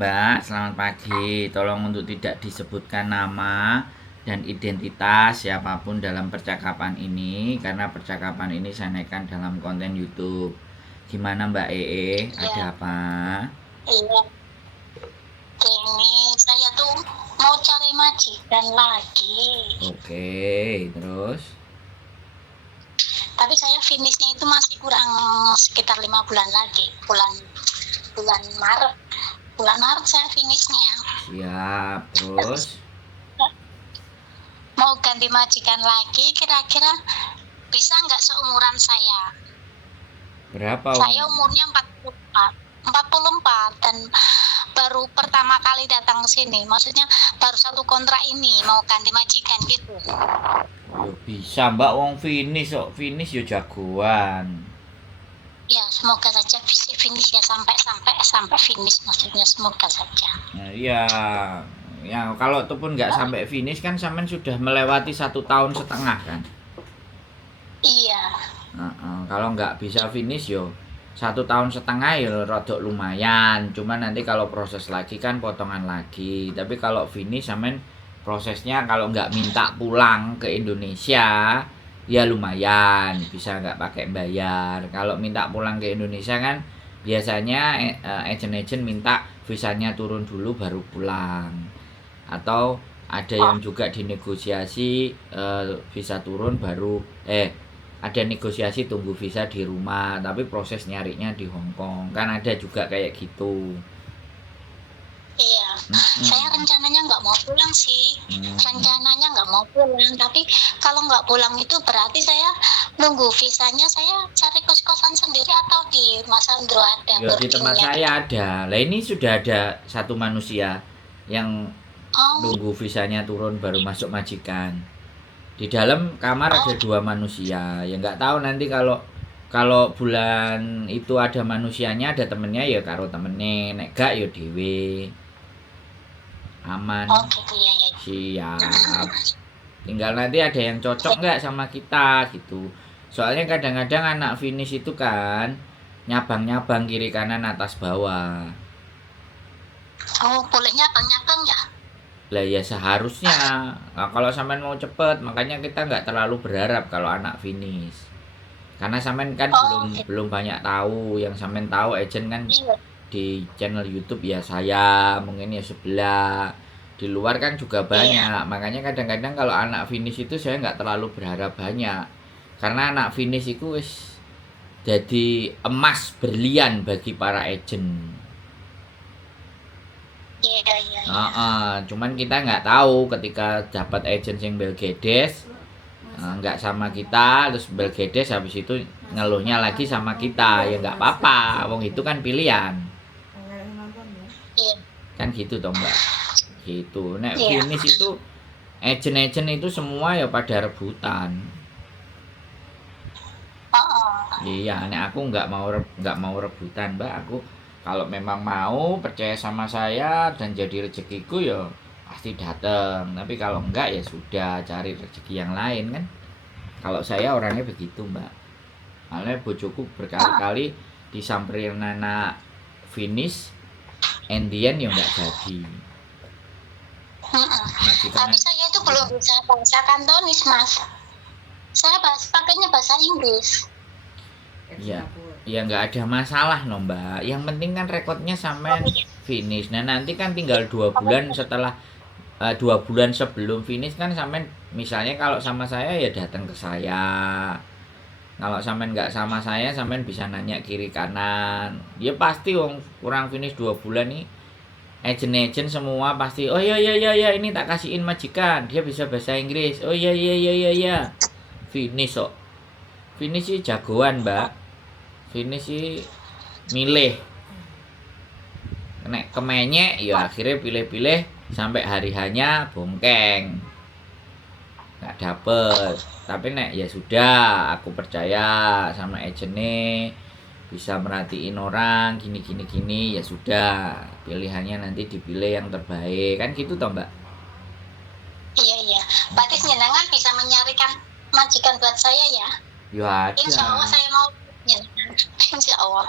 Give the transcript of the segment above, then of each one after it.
Mbak, selamat pagi. Tolong untuk tidak disebutkan nama dan identitas siapapun dalam percakapan ini, karena percakapan ini saya naikkan dalam konten YouTube. Gimana Mbak Ee? Ada Iya, apa? iya. Ini saya tuh mau cari majikan lagi. Oke, terus? Tapi saya finishnya itu masih kurang sekitar 5 bulan lagi. Bulan bulan Maret. Bulan Maret saya finishnya. Siap, terus? Mau ganti majikan lagi, kira-kira bisa nggak seumuran saya? Berapa? Saya umurnya 44. 44 dan baru pertama kali datang ke sini. Maksudnya baru satu kontrak ini mau ganti majikan gitu. Yo bisa Mbak, wong finish kok. Finish yo jagoan. Ya, semoga saja finish ya sampai finish, maksudnya semoga saja. Nah, iya, ya kalau itu pun nggak sampai finish kan sampean sudah melewati 1,5 tahun kan. Iya. Kalau nggak bisa finish yo 1,5 tahun ya rodok lumayan. Cuma nanti kalau proses lagi kan potongan lagi. Tapi kalau finish sampean prosesnya kalau nggak minta pulang ke Indonesia ya lumayan bisa nggak pakai bayar. Kalau minta pulang ke Indonesia kan biasanya agent-agent minta visanya turun dulu baru pulang. Atau ada yang juga dinegosiasi visa turun baru ada negosiasi tunggu visa di rumah tapi proses nyarinya di Hong Kong kan ada juga kayak gitu. Iya, saya rencananya nggak mau pulang sih. Rencananya nggak mau pulang, tapi kalau nggak pulang itu berarti saya nunggu visanya, saya cari kos-kosan sendiri atau di Mas Andro ada Ya di tempat boardingnya saya gitu. ada. Lah ini sudah ada satu manusia yang Oh, nunggu visanya turun baru masuk majikan. Di dalam kamar ada 2 manusia. Ya nggak tahu nanti kalau kalau bulan itu ada manusianya ada temennya ya karo temennya nek gak ya dewe aman. oh gitu ya ya. Siap. Tinggal nanti ada yang cocok nggak sama kita gitu. Soalnya kadang-kadang anak finish itu kan nyabang-nyabang kiri kanan atas bawah. Oh, bolehnya nyabang ya? Lah ya seharusnya. Nah, kalau sampean mau cepet, makanya kita nggak terlalu berharap kalau anak finish. Karena sampean kan belum Oh, gitu. belum banyak tahu. Yang sampean tahu agent kan Iya. di channel YouTube ya saya, mungkin ya sebelah. Di luar kan juga banyak. Makanya kadang-kadang kalau anak finish itu saya nggak terlalu berharap banyak. Karena anak finish itu wis jadi emas berlian bagi para agent. Iya, iya, iya. Cuman kita nggak tahu ketika dapat agent yang Belgedes nggak sama kita terus Belgedes habis itu ngeluhnya lagi sama kita ya nggak apa-apa wong itu kan pilihan Iya. kan gitu toh Mbak gitu nek Iya. finish itu agent-agent itu semua ya pada rebutan. Oh, Iya nek aku nggak mau rebutan Mbak aku kalau memang mau percaya sama saya dan jadi rezekiku ya pasti datang tapi kalau enggak ya sudah cari rezeki yang lain kan kalau saya orangnya begitu Mbak soalnya bojoku berkali-kali disamperin anak finish Indian ya nggak jadi majikan tapi saya itu belum bisa bahasa Kantonis, Mas. Saya pakainya bahasa Inggris. ya ya nggak ada masalah no Mbak yang penting kan rekodnya sampean finish nah nanti kan tinggal 2 bulan setelah 2 bulan sebelum finish kan sampean misalnya kalau sama saya ya datang ke saya kalau sampean nggak sama saya sampean bisa nanya kiri kanan ya pasti wong kurang finish 2 bulan nih agent-agent semua pasti oh iya iya iya iya ini tak kasihin majikan dia bisa bahasa Inggris oh iya iya iya iya iya finish kok finish sih jagoan Mbak finish sih milih nek kemenyek ya akhirnya pilih-pilih sampai hari hanya bongkeng nggak dapet tapi nek ya sudah aku percaya sama agentnya bisa merhatiin orang gini gini gini ya sudah pilihannya nanti dipilih yang terbaik kan gitu toh Mbak. Iya, iya. Berarti jenengan bisa menyarikan majikan buat saya ya? Ya Insya Allah ada saya mau Ya, insya Allah.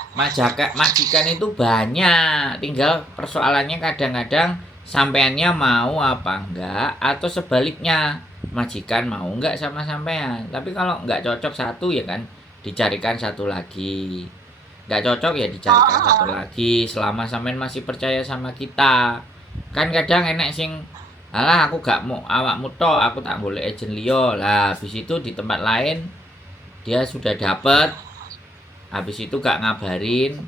Majikan itu banyak, tinggal persoalannya kadang-kadang sampeannya mau apa enggak, atau sebaliknya majikan mau enggak sama sampean. Tapi kalau enggak cocok satu ya kan dicarikan satu lagi, nggak cocok ya dicarikan satu lagi, selama sampean masih percaya sama kita. Kan kadang enek sing alah aku gak mau awakmu tok, aku tak boleh agent liya lah, habis itu di tempat lain dia sudah dapet, habis itu gak ngabarin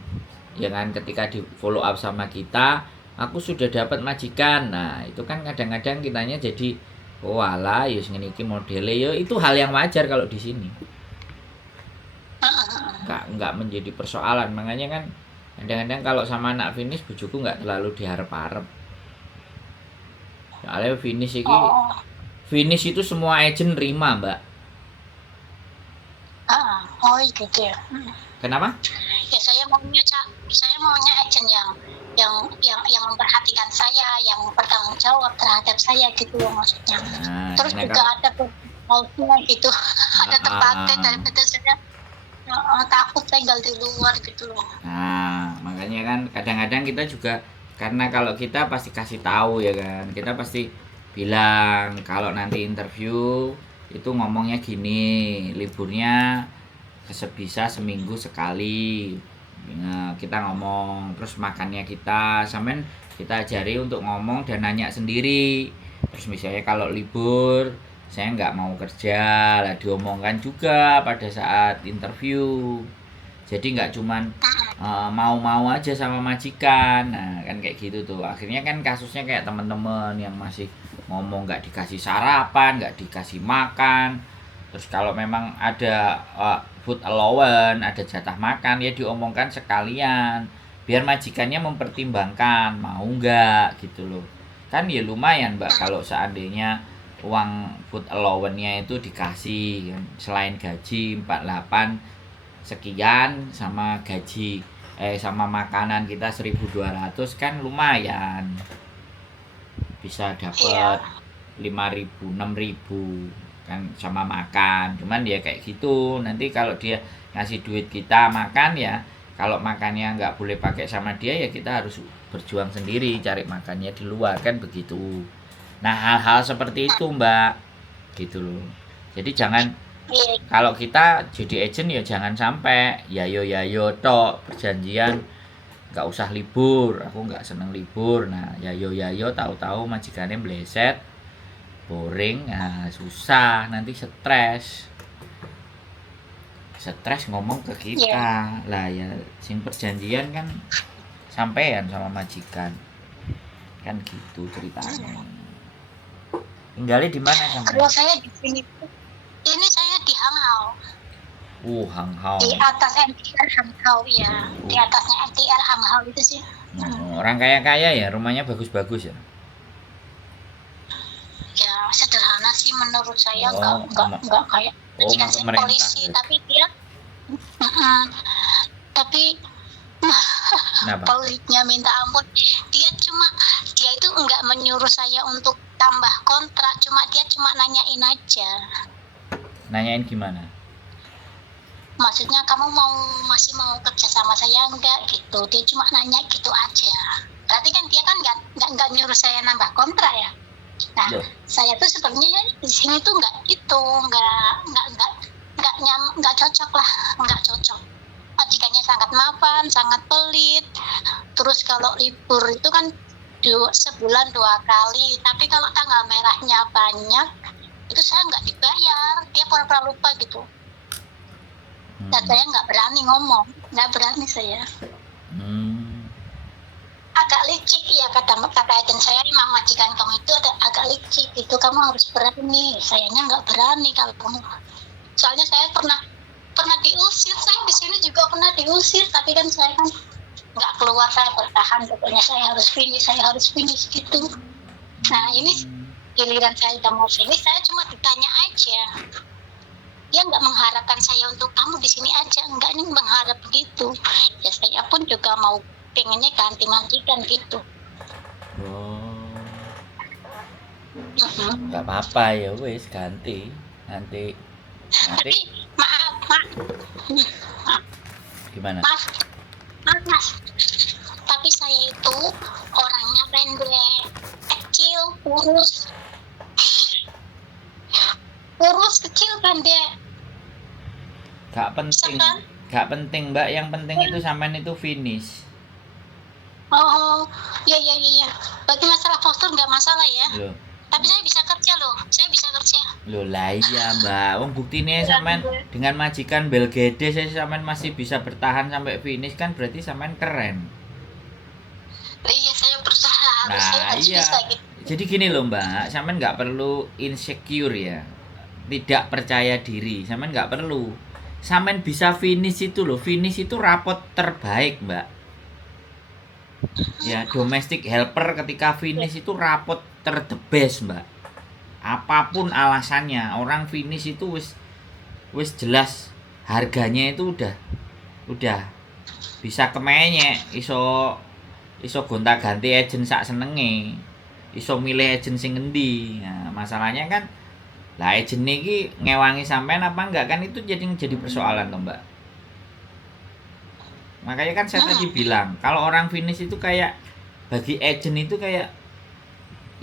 ya kan, ketika di follow up sama kita aku sudah dapat majikan. Nah itu kan kadang-kadang kitanya jadi oh alah ya ngene iki modele ya, itu hal yang wajar kalau di sini, nggak menjadi persoalan. Makanya kan kadang-kadang kalau sama anak finish bujuku nggak terlalu diharap-harap, soalnya finish itu semua agent nerima mbak. Oh gitu ya. Kenapa? Ya saya maunya agent yang memperhatikan saya, yang bertanggung jawab terhadap saya gitu loh maksudnya. Terus juga ada maunya gitu, ada tempatnya daripada saya takut tinggal di luar gitu loh. Nah makanya kan kadang-kadang kita juga, karena kalau kita pasti kasih tahu ya kan, kita pasti bilang kalau nanti interview itu ngomongnya gini, liburnya sebisa seminggu sekali. Nah, kita ngomong, terus makannya kita sampean kita ajari untuk ngomong dan nanya sendiri. Terus misalnya kalau libur saya nggak mau kerja lah, diomongkan juga pada saat interview. Jadi nggak cuman mau-mau aja sama majikan. Nah kan kayak gitu tuh, akhirnya kan kasusnya kayak teman-teman yang masih ngomong nggak dikasih sarapan, nggak dikasih makan. Terus kalau memang ada food allowance, ada jatah makan ya diomongkan sekalian, biar majikannya mempertimbangkan mau nggak gitu loh. Kan ya lumayan mbak kalau seandainya uang food allowance-nya itu dikasih kan, selain gaji 48 sekian sama gaji sama makanan kita 1.200 kan lumayan, bisa dapat 5.000 6.000 kan sama makan. Cuman ya kayak gitu, nanti kalau dia ngasih duit kita makan ya, kalau makannya nggak boleh pakai sama dia ya kita harus berjuang sendiri cari makannya di luar kan begitu. Nah hal-hal seperti itu mbak gitu loh. Jadi jangan, kalau kita jadi agent ya jangan sampai yayo tok perjanjian nggak usah libur, aku nggak seneng libur. Nah yayo tahu-tahu majikannya bleset, boring, nah susah, nanti stres ngomong ke kita lah ya, sing perjanjian kan sampean sama majikan kan gitu ceritanya. Tinggalnya di mana sampean? Kalau saya di sini, ini saya di Hanghau. Hanghau. Di atas MTR Hanghau ya, di atasnya MTR Hanghau itu sih. Orang kaya-kaya ya, rumahnya bagus-bagus ya. Ya sederhana sih menurut saya, nggak kayak majikan polisi, tapi dia tapi pelitnya minta ampun. Dia itu nggak menyuruh saya untuk tambah kontrak, dia cuma nanyain aja. Nanyain gimana? Maksudnya kamu masih mau kerja sama saya enggak gitu. Dia cuma nanya gitu aja. Berarti kan dia kan nggak nyuruh saya nambah kontrak ya. Nah, saya tuh sebenarnya di sini tuh nggak cocok lah, nggak cocok. Majikannya sangat mapan, sangat pelit. Terus kalau libur itu kan sebulan 2 kali, tapi kalau tanggal merahnya banyak, itu saya nggak dibayar. Dia pura-pura lupa gitu. Dan saya nggak berani ngomong, nggak berani saya. Agak licik ya kata agent saya, memang majikan kamu itu agak licik gitu, kamu harus berani. Sayanya nggak berani kalau kamu. Soalnya saya pernah diusir, saya di sini juga pernah diusir, tapi kan saya kan nggak keluar, saya bertahan, pokoknya saya harus finish gitu. Nah ini giliran saya udah mau finish, saya cuma ditanya aja. Dia nggak mengharapkan saya untuk kamu di sini aja, nggak, ini mengharap gitu. Ya saya pun juga mau pengennya ganti majikan gitu. Nggak apa-apa ya wes, ganti nanti. Tapi maaf Gimana? Maaf, maaf Mas. Tapi saya itu orangnya pendek, kecil, kurus, kecil, pendek. Gak penting. Kan? Gak penting, Mbak. Yang penting itu sampean itu finish. Oh, iya. Bagi masalah postur nggak masalah ya. Loh. Tapi saya bisa kerja loh. Saya bisa kerja. Loh lah iya, Mbak. Wong buktinya sampean dengan majikan bel gede saya sampean masih bisa bertahan sampai finish kan berarti sampean keren. Iya, saya berusaha. Nah, Saya harus iya. bisa gitu. Jadi gini loh, Mbak. Sampean nggak perlu insecure ya. Tidak percaya diri. Sampean nggak perlu. Sampean bisa finish itu loh. Finish itu rapot terbaik, Mbak. Ya, domestic helper ketika finish itu rapot the best, Mbak. Apapun alasannya, orang finish itu wis jelas harganya itu udah bisa kemenyek, iso gonta-ganti agent sak senenge. Iso milih agent sing endi. Nah, masalahnya kan lah agent iki ngewangi sampean apa enggak kan itu jadi persoalan toh, Mbak. Makanya kan saya tadi bilang, kalau orang finish itu kayak bagi agent itu kayak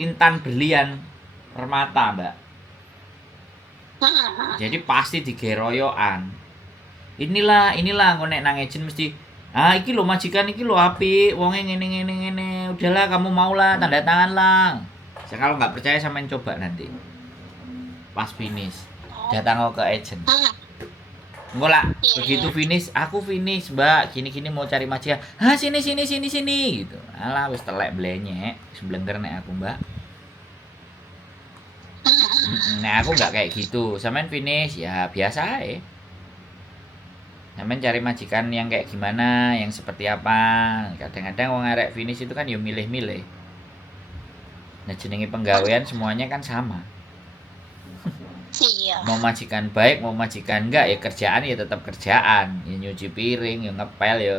intan berlian permata, Mbak. Jadi pasti digeroyokan. Inilah ngonek nang agent mesti iki lo majikan iki lo apik, wonge ngene. Udahlah kamu maulah tanda tangan lah. Saya kalau nggak percaya sampean coba nanti. Pas finish datang ke agent. Enggak lah, begitu finish, aku finish, Mbak. Gini mau cari majikan. Sini gitu. Alah wis telek blenyek, wis blengker nek aku, Mbak. Nah, aku enggak kayak gitu. Sampean finish ya biasa ae. Sampean cari majikan yang kayak gimana, yang seperti apa. Kadang-kadang wong arek finish itu kan ya milih-milih. Nah, jenenge penggawean semuanya kan sama. Iya. Mau majikan baik mau majikan enggak ya kerjaan ya tetap kerjaan, ya nyuci piring ya ngepel ya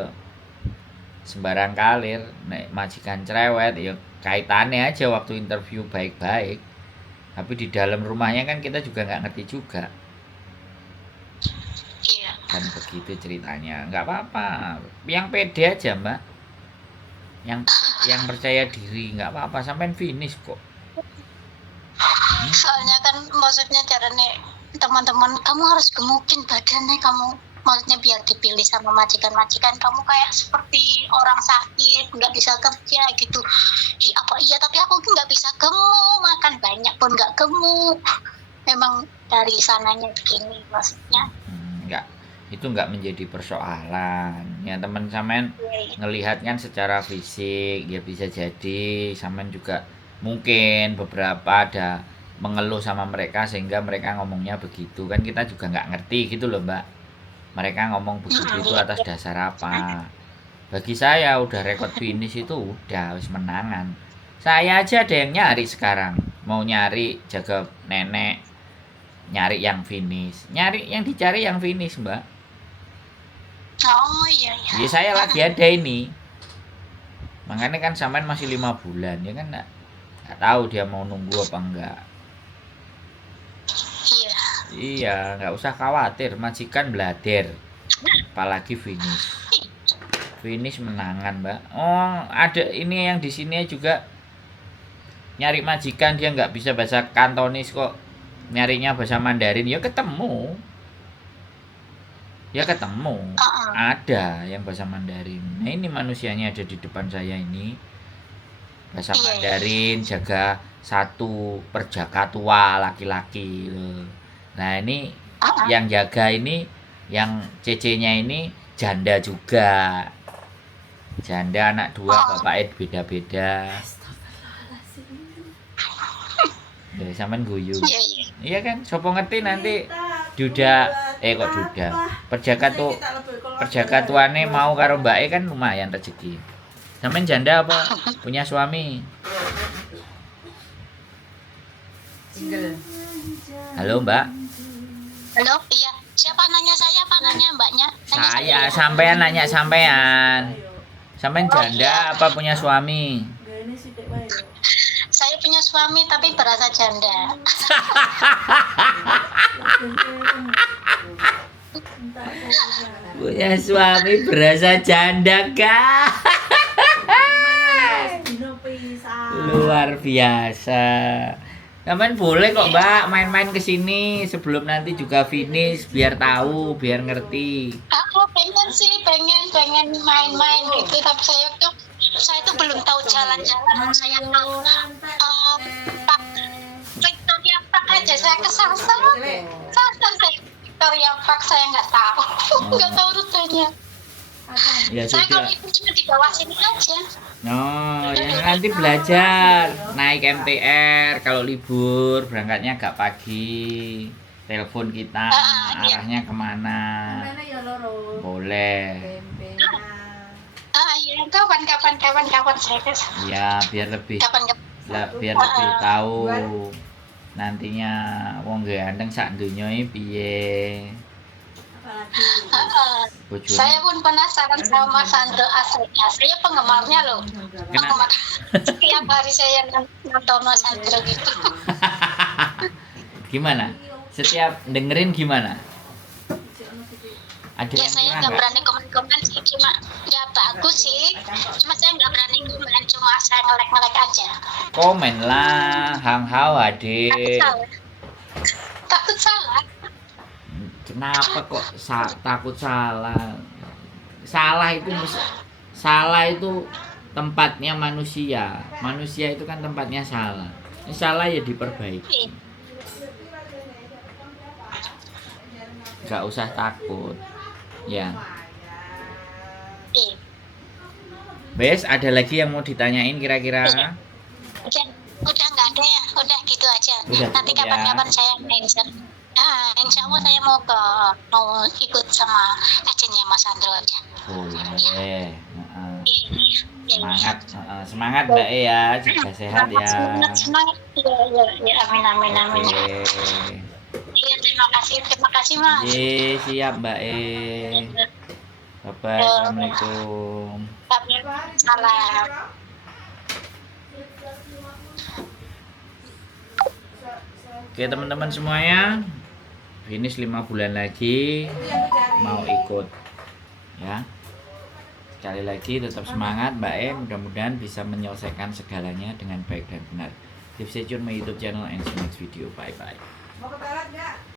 sembarang kalir. Nek majikan cerewet ya kaitannya aja waktu interview baik-baik, tapi di dalam rumahnya kan kita juga nggak ngerti juga. Iya. Kan begitu ceritanya, nggak apa-apa, yang pede aja, Mbak, yang percaya diri, nggak apa-apa, sampean finish kok. Soalnya kan maksudnya caranya teman-teman kamu harus gemukin badannya, kamu maksudnya biar dipilih sama majikan kamu kayak seperti orang sakit nggak bisa kerja gitu. Apa iya, tapi aku nggak bisa gemuk, makan banyak pun nggak gemuk, memang dari sananya begini maksudnya. Enggak, itu enggak menjadi persoalan ya teman. Sampean ngelihat kan secara fisik ya bisa jadi sampean juga mungkin beberapa ada mengeluh sama mereka sehingga mereka ngomongnya begitu kan, kita juga nggak ngerti gitu loh, Mbak. Mereka ngomong begitu itu atas dasar apa. Bagi saya udah rekod finish itu udah wis menangan. Saya aja ada yang nyari sekarang, mau nyari jaga nenek, nyari yang finish, nyari yang dicari yang finish, Mbak. Oh iya. Ya saya lagi ada ini, makanya kan sampean masih 5 bulan ya kan, nggak tahu dia mau nunggu apa enggak. Iya, nggak usah khawatir, majikan blader, apalagi finish menangan, Mbak. Oh ada ini yang di sini juga nyari majikan dia nggak bisa bahasa Kantonis kok, nyarinya bahasa Mandarin ya ketemu. Ada yang bahasa Mandarin. Nah ini manusianya ada di depan saya ini, bahasa Mandarin, jaga satu perjaka tua laki-laki loh. Nah ini yang jaga ini, yang CC-nya ini janda juga, janda anak 2, bapaknya beda-beda. Ya sampean guyu. Iya kan, sopo ngerti nanti duda perjaka tuane mau karo mbake kan lumayan rezeki. Sampean janda apa punya suami? Single. Halo, Mbak. Halo, iya. Siapa nanya saya, apa nanya mbaknya? Saya, sampean nanya sampean. Sampean janda apa punya suami? Saya punya suami tapi berasa janda. Punya suami berasa janda kak. Luar biasa. Kapan boleh kok Mbak main-main ke sini sebelum nanti juga finish biar tahu, biar ngerti. Aku pengen sih, pengen main-main gitu, tapi saya tuh belum tahu jalan-jalan. Saya tahu Pak Victoria Park aja saya kesasar saya Victoria Park saya nggak tahu, nggak tahu rutenya. Ya Saya kalau sudah. itu cuma di bawah sini aja. No, ya nanti belajar naik MTR kalau libur berangkatnya agak pagi. Telepon kita Iya. arahnya kemana. Boleh. Iya, kapan saya Ya biar lebih biar lebih tahu nantinya wong gandeng sak donya iki piye. Bojone. Saya pun penasaran sama Sandro aslinya. Saya penggemarnya loh. Penggemar. Setiap hari saya nonton Mas Sandro gitu. Gimana? Setiap dengerin gimana? Ada Ya yang saya kurang nggak nggak? berani komen sih, cuma ya bagus sih. Cuma saya nggak berani komen, cuma saya ngelek aja. Komen lah, hang-hau Takut adik. salah. Takut salah. Kenapa kok takut salah? Salah itu tempatnya manusia. Manusia itu kan tempatnya salah. Ini salah ya diperbaiki. Gak usah takut. Ya. Iya. Bes, ada lagi yang mau ditanyain kira-kira? Udah nggak ada ya, udah gitu aja. Udah, Nanti ya. kapan-kapan saya main. Insya Allah saya mau ikut sama agennya Mas Sandro aja. Boleh. Iya. Semangat Mbak E ya, jaga sehat ya. Semangat. Ya, amin. Oke. Iya, terima kasih Mas. Ye, siap Mbak E. Bye-bye, assalamualaikum. Salam. Oke teman-teman semuanya, finish 5 bulan lagi, mau ikut ya. Sekali lagi tetap semangat Mbak E, mudah-mudahan bisa menyelesaikan segalanya dengan baik dan benar. Keep stay tune my YouTube channel and see you next video. Bye bye.